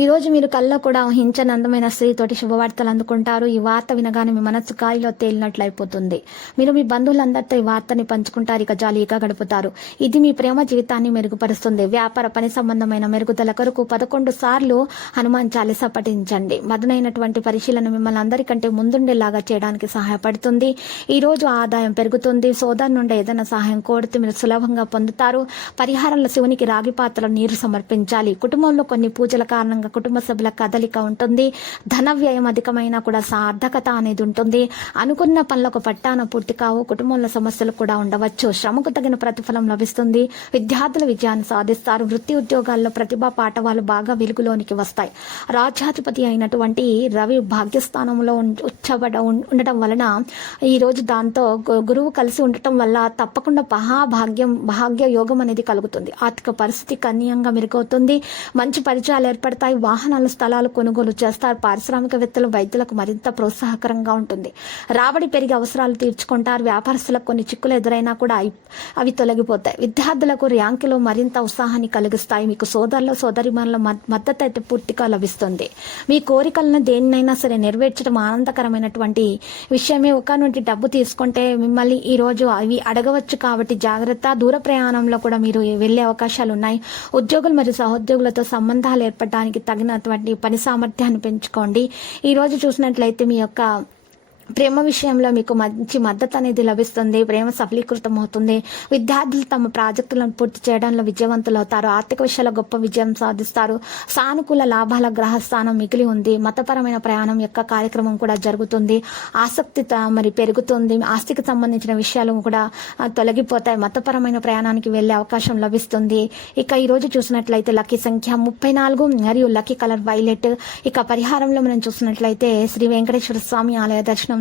ఈరోజు మీరు కల్లో కూడా ఊహించని అందమైన స్త్రీతోటి శుభవార్తలు అందుకుంటారు. ఈ వార్త వినగానే మీ మనస్సు గాలిలో తేలినట్లు అయిపోతుంది మీరు మీ బంధువులందరితో ఈ వార్తని పంచుకుంటారు. ఇక జాలీగా గడుపుతారు. ఇది మీ ప్రేమ జీవితాన్ని మెరుగుపరుస్తుంది. వ్యాపార పని సంబంధమైన మెరుగుదల కొరకు పదకొండు సార్లు హనుమాన్ చాలీసా పఠించండి. మధునైనటువంటి పరిశీలన మిమ్మల్ని అందరికంటే ముందుండేలాగా చేయడానికి సహాయపడుతుంది. ఈ రోజు ఆదాయం పెరుగుతుంది. సోదరు నుండి ఏదైనా సహాయం కోరితే మీరు సులభంగా పొందుతారు. పరిహారంలో శివునికి రాగి పాత్రలో నీరు సమర్పించాలి. కుటుంబంలో కొన్ని పూజల కారణంగా కుటుంబ సభ్యుల కదలిక ఉంటుంది. ధన వ్యయం అధికమైనా కూడా సార్థకత అనేది ఉంటుంది. అనుకున్న పనులకు పట్టాన పూర్తి కావు. కుటుంబంలో సమస్యలు కూడా ఉండవచ్చు. శ్రమకు తగిన ప్రతిఫలం లభిస్తుంది. విద్యార్థుల విజయాన్ని సాధిస్తారు. వృత్తి ఉద్యోగాల్లో ప్రతిభా పాఠవాలు బాగా వెలుగులోనికి వస్తాయి. రాజ్యాధిపతి అయినటువంటి రవి భాగ్యస్థానంలో ఉం- ఉచ్చబడ ఉండటం వలన ఈ రోజు దాంతో గు- గురువు కలిసి ఉండటం వల్ల తప్పకుండా మహాభాగ్యం భాగ్య యోగం అనేది కలుగుతుంది. ఆర్థిక పరిస్థితి కన్యంగా మెరుగవుతుంది. మంచి పరిచయాలు ఏర్పడతాయి. వాహనాలు స్థలాలు కొనుగోలు చేస్తారు. పారిశ్రామికవేత్తలు వైద్యులకు మరింత ప్రోత్సాహకరంగా ఉంటుంది. రాబడి పెరిగి అవసరాలు తీర్చుకుంటారు. వ్యాపారస్తులకు కొన్ని చిక్కులు ఎదురైనా కూడా అవి- అవి తొలగిపోతాయి. విద్యార్థులకు ర్యాంకులు మరింత ఉత్సాహాన్ని కలిగిస్తాయి. మీకు సోదరుల సోదరిమణుల మద్దతు అయితే పూర్తిగా లభిస్తుంది. మీ కోరికలను దేనినైనా సరే నెరవేర్చడం ఆనందకరమైనటువంటి విషయమే. ఒక నుండి డబ్బు తీసుకుంటే మిమ్మల్ని ఈ రోజు అవి అడగవచ్చు కాబట్టి జాగ్రత్త. దూర ప్రయాణంలో కూడా మీరు వెళ్ళే అవకాశాలు ఉన్నాయి. ఉద్యోగులు మరియు సహోద్యోగులతో సంబంధాలు ఏర్పడడానికి తగినటువంటి పని సామర్థ్యాన్ని పెంచుకోండి. ఈరోజు చూసినట్లయితే మీ యొక్క ప్రేమ విషయంలో మీకు మంచి మద్దతు అనేది లభిస్తుంది ప్రేమ సఫలీకృతం అవుతుంది. విద్యార్థులు తమ ప్రాజెక్టులను పూర్తి చేయడంలో విజయవంతులు అవుతారు. ఆర్థిక విషయాల్లో గొప్ప విజయం సాధిస్తారు. సానుకూల లాభాల గ్రహస్థానం మిగిలి ఉంది. మతపరమైన ప్రయాణం యొక్క కార్యక్రమం కూడా జరుగుతుంది. ఆసక్తి మరి పెరుగుతుంది. ఆస్తికి సంబంధించిన విషయాలు కూడా తొలగిపోతాయి. మతపరమైన ప్రయాణానికి వెళ్ళే అవకాశం లభిస్తుంది. ఇక ఈ రోజు చూసినట్లయితే లక్కీ సంఖ్య ముప్పై నాలుగు మరియు లక్కీ కలర్ వైలెట్. ఇక పరిహారంలో మనం చూసినట్లయితే శ్రీ వెంకటేశ్వర స్వామి ఆలయ దర్శనం